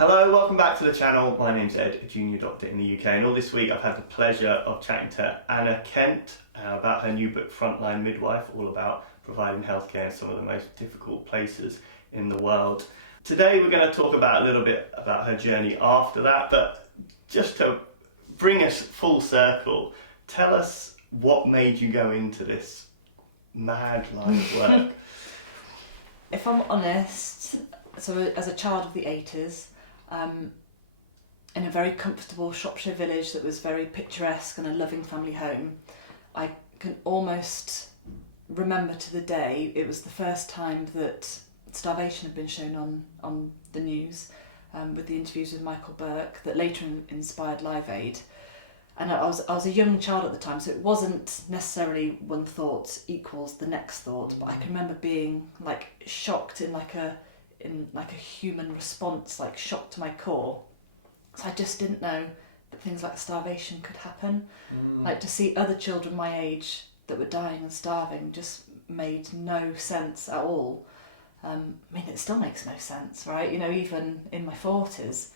Hello, welcome back to the channel. My name's Ed, a junior doctor in the UK, and all this week I've had the pleasure of chatting to Anna Kent about her new book, Frontline Midwife, all about providing healthcare in some of the most difficult places in the world. Today we're going to talk about a little bit about her journey after that, but just to bring us full circle, tell us what made you go into this mad line of work. If I'm honest, so as a child of the 80s, in a very comfortable Shropshire village that was very picturesque and a loving family home, I can almost remember to the day it was the first time that starvation had been shown on the news, with the interviews with Michael Burke that later inspired Live Aid. And I was a young child at the time, so it wasn't necessarily one thought equals the next thought, but I can remember being like shocked in like a human response, like shocked to my core. So I just didn't know that things like starvation could happen. Like to see other children my age that were dying and starving just made no sense at all. I mean, it still makes no sense, right? You know, even in my 40s,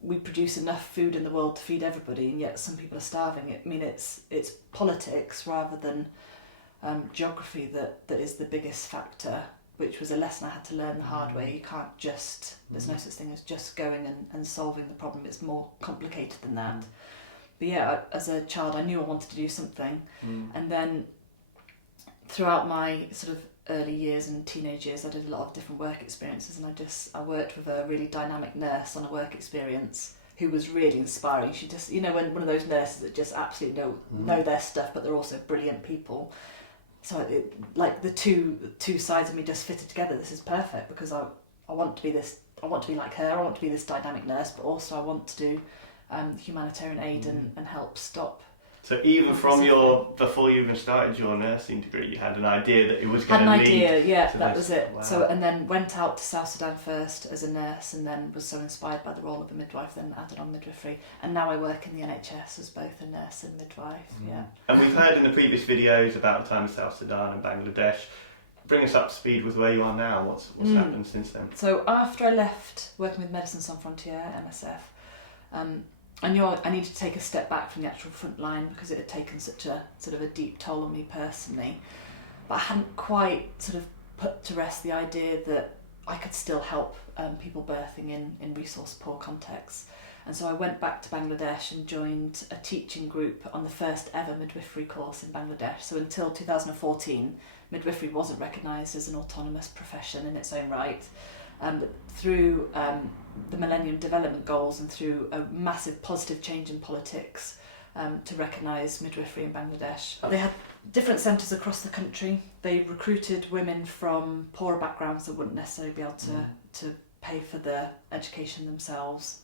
we produce enough food in the world to feed everybody, and yet some people are starving. I mean, it's politics rather than geography that is the biggest factor, which was a lesson I had to learn the hard way. You can't just, there's no such thing as just going and solving the problem. It's more complicated than that. But yeah, as a child, I knew I wanted to do something. And then throughout my sort of early years and teenage years, I did a lot of different work experiences, and I worked with a really dynamic nurse on a work experience who was really inspiring. She just, you know, when one of those nurses that just absolutely know their stuff, but they're also brilliant people. So like the two sides of me just fitted together. This is perfect because I want to be this. I want to be like her. I want to be this dynamic nurse, but also I want to do humanitarian aid and help stop. So even from before you even started your nursing degree, you had an idea that it was going to lead. Had an idea, yeah, that was it. Wow. So, and then went out to South Sudan first as a nurse, and then was so inspired by the role of a midwife, then added on midwifery, and now I work in the NHS as both a nurse and midwife. Yeah. And we've heard in the previous videos about the time in South Sudan and Bangladesh. Bring us up to speed with where you are now. What's happened since then? So after I left working with Médecins Sans Frontières, MSF, I knew I needed to take a step back from the actual front line because it had taken such a sort of a deep toll on me personally. But I hadn't quite sort of put to rest the idea that I could still help people birthing in resource poor contexts. And so I went back to Bangladesh and joined a teaching group on the first ever midwifery course in Bangladesh. So until 2014, midwifery wasn't recognised as an autonomous profession in its own right. Through the Millennium Development Goals and through a massive positive change in politics to recognise midwifery in Bangladesh. They had different centres across the country. They recruited women from poorer backgrounds that wouldn't necessarily be able to pay for their education themselves,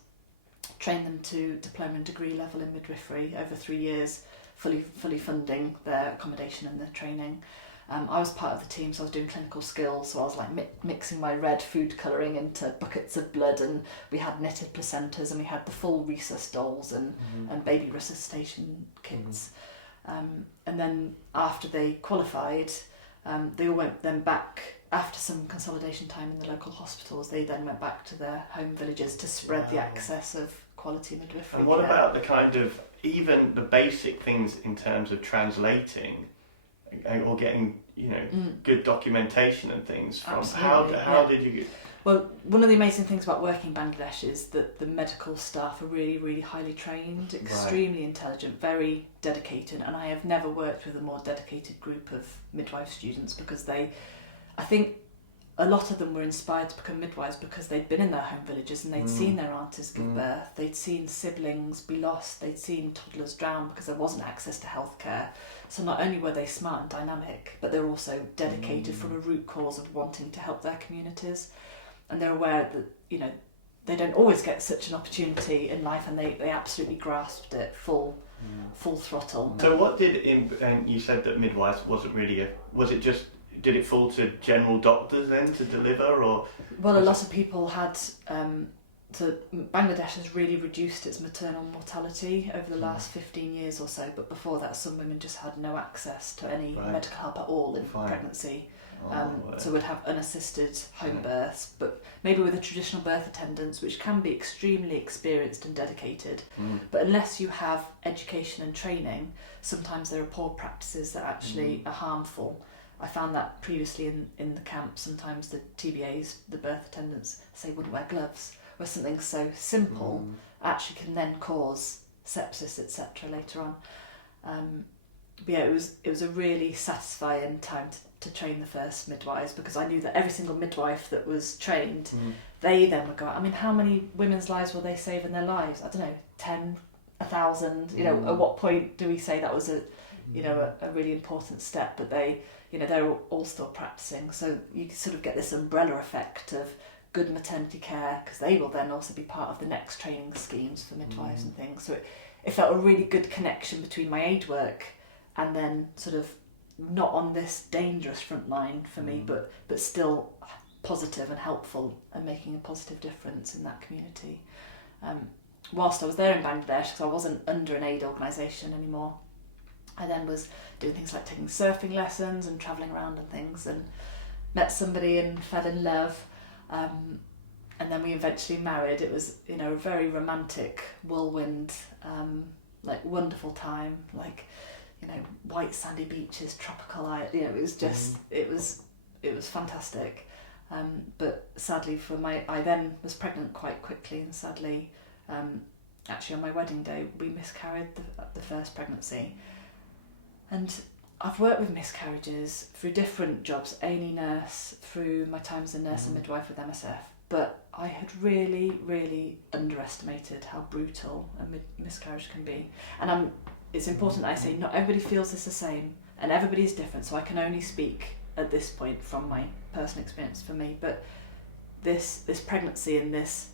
trained them to diploma and degree level in midwifery over 3 years, fully funding their accommodation and their training. I was part of the team, so I was doing clinical skills, so I was like mixing my red food colouring into buckets of blood, and we had knitted placentas, and we had the full rhesus dolls and baby resuscitation kits. And then after they qualified, they all went then back, after some consolidation time in the local hospitals, they then went back to their home villages to spread the access of quality midwifery. And what about the kind of, even the basic things in terms of translating or getting, you know, good documentation and things from? How did you get? Well, one of the amazing things about working in Bangladesh is that the medical staff are really, really highly trained, extremely intelligent, very dedicated, and I have never worked with a more dedicated group of midwife students because I think a lot of them were inspired to become midwives because they'd been in their home villages and they'd seen their aunties give birth, they'd seen siblings be lost, they'd seen toddlers drown because there wasn't access to healthcare. So not only were they smart and dynamic, but they're also dedicated from a root cause of wanting to help their communities. And they're aware that, you know, they don't always get such an opportunity in life, and they absolutely grasped it full throttle. So what and you said that midwives wasn't really did it fall to general doctors then to deliver, or? Well, a lot of people had, so Bangladesh has really reduced its maternal mortality over the last 15 years or so, but before that some women just had no access to any medical help at all in pregnancy. So we'd have unassisted home births, but maybe with a traditional birth attendants, which can be extremely experienced and dedicated. But unless you have education and training, sometimes there are poor practices that actually are harmful. I found that previously in the camp. Sometimes the TBAs, the birth attendants, say wouldn't wear gloves, where something so simple actually can then cause sepsis, etc. later on. But yeah, it was a really satisfying time to train the first midwives, because I knew that every single midwife that was trained, they then would go out. I mean, how many women's lives will they save in their lives? I don't know, 10, 1,000. You know, at what point do we say that was a really important step? But they're all still practicing, so you sort of get this umbrella effect of good maternity care, because they will then also be part of the next training schemes for midwives and things. So it felt a really good connection between my aid work and then sort of not on this dangerous front line for me, but still positive and helpful and making a positive difference in that community. Whilst I was there in Bangladesh, because I wasn't under an aid organisation anymore, I then was doing things like taking surfing lessons and travelling around and things, and met somebody and fell in love. And then we eventually married. It was, a very romantic whirlwind, wonderful time, white sandy beaches, tropical, it was just, it was fantastic. But sadly I then was pregnant quite quickly, and sadly, actually on my wedding day, we miscarried the first pregnancy. And I've worked with miscarriages through different jobs, A&E nurse, through my time as a nurse and midwife with MSF, but I had really, really underestimated how brutal a miscarriage can be. And it's important that I say not everybody feels this the same, and everybody's different, so I can only speak at this point from my personal experience for me. But this pregnancy and this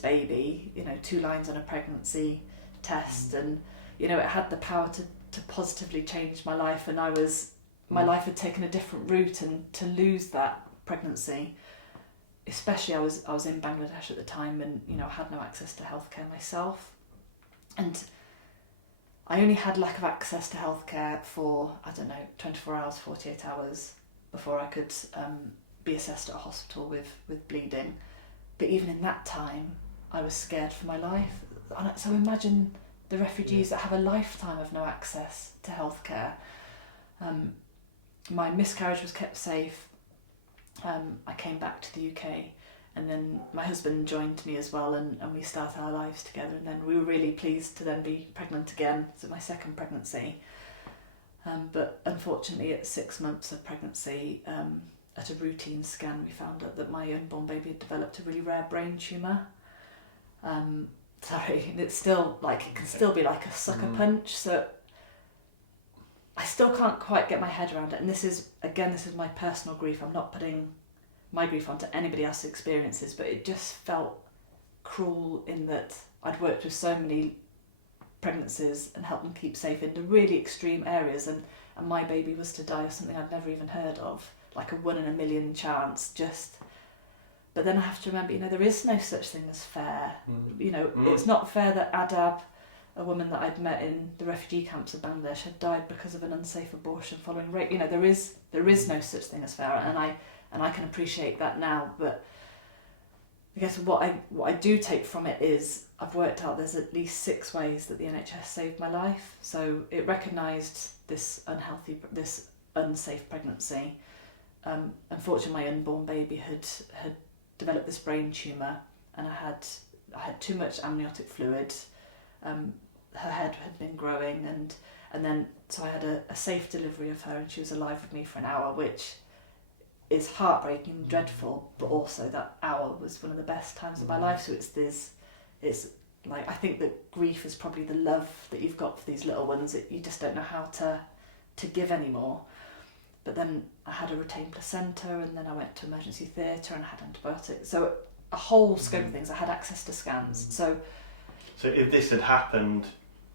baby, 2 lines on a pregnancy test, and it had the power to positively change my life, and my life had taken a different route, and to lose that pregnancy, especially I was in Bangladesh at the time, and I had no access to healthcare myself, and I only had lack of access to healthcare for 24 hours, 48 hours before I could be assessed at a hospital with bleeding. But even in that time, I was scared for my life. So imagine the refugees that have a lifetime of no access to healthcare. My miscarriage was kept safe. I came back to the UK, and then my husband joined me as well, and we started our lives together, and then we were really pleased to then be pregnant again. So my second pregnancy. But unfortunately at 6 months of pregnancy, at a routine scan, we found out that my unborn baby had developed a really rare brain tumour. And it's still it can still be like a sucker punch, so I still can't quite get my head around it. And this is my personal grief. I'm not putting my grief onto anybody else's experiences, but it just felt cruel in that I'd worked with so many pregnancies and helped them keep safe in the really extreme areas, and my baby was to die of something I'd never even heard of, like a 1 in a million chance. But then I have to remember, there is no such thing as fair. It's not fair that Adab, a woman that I'd met in the refugee camps of Bangladesh, had died because of an unsafe abortion following rape. There is no such thing as fair, and I can appreciate that now. But I guess what I do take from it is I've worked out there's at least 6 ways that the NHS saved my life. So it recognised this unsafe pregnancy. Unfortunately, my unborn baby had developed this brain tumour, and I had too much amniotic fluid. Her head had been growing, and then so I had a safe delivery of her, and she was alive with me for an hour, which is heartbreaking and dreadful, but also that hour was one of the best times of my life. So it's like, I think that grief is probably the love that you've got for these little ones that you just don't know how to give anymore. But then I had a retained placenta, and then I went to emergency theatre and I had antibiotics. So a whole scope of things. I had access to scans. So if this had happened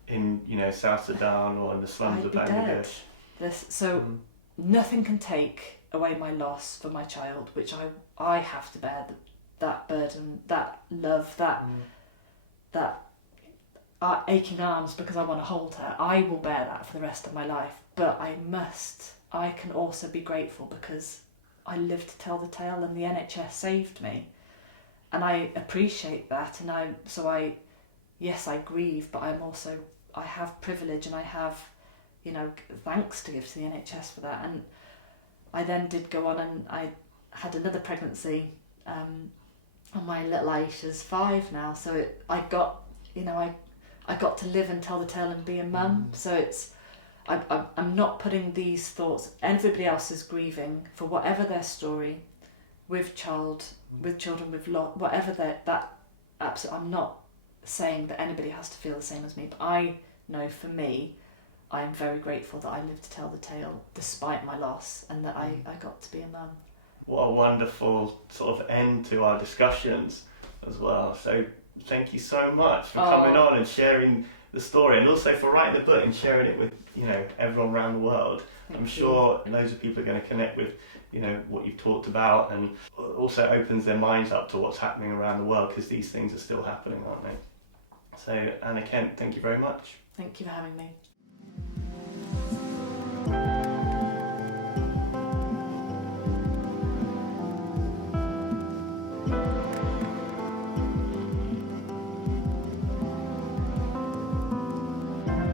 in South Sudan or in the slums of Bangladesh, nothing can take away my loss for my child, which I have to bear that burden, that love, that aching arms because I want to hold her. I will bear that for the rest of my life. But I can also be grateful because I lived to tell the tale, and the NHS saved me. And I appreciate that, and yes, I grieve, but I have privilege, and I have, thanks to give to the NHS for that. And I then did go on, and I had another pregnancy, and my little Aisha's 5 now, so I got to live and tell the tale and be a mum. So I'm not putting these thoughts. Everybody else is grieving for whatever their story, with children, with whatever that. Absolutely, I'm not saying that anybody has to feel the same as me, but I know for me, I am very grateful that I lived to tell the tale despite my loss, and that I got to be a mum. What a wonderful sort of end to our discussions as well. So thank you so much for coming on and sharing the story, and also for writing the book and sharing it with everyone around the world. I'm sure loads of people are going to connect with what you've talked about, and also opens their minds up to what's happening around the world, because these things are still happening, aren't they? So Anna Kent, thank you very much. Thank you for having me.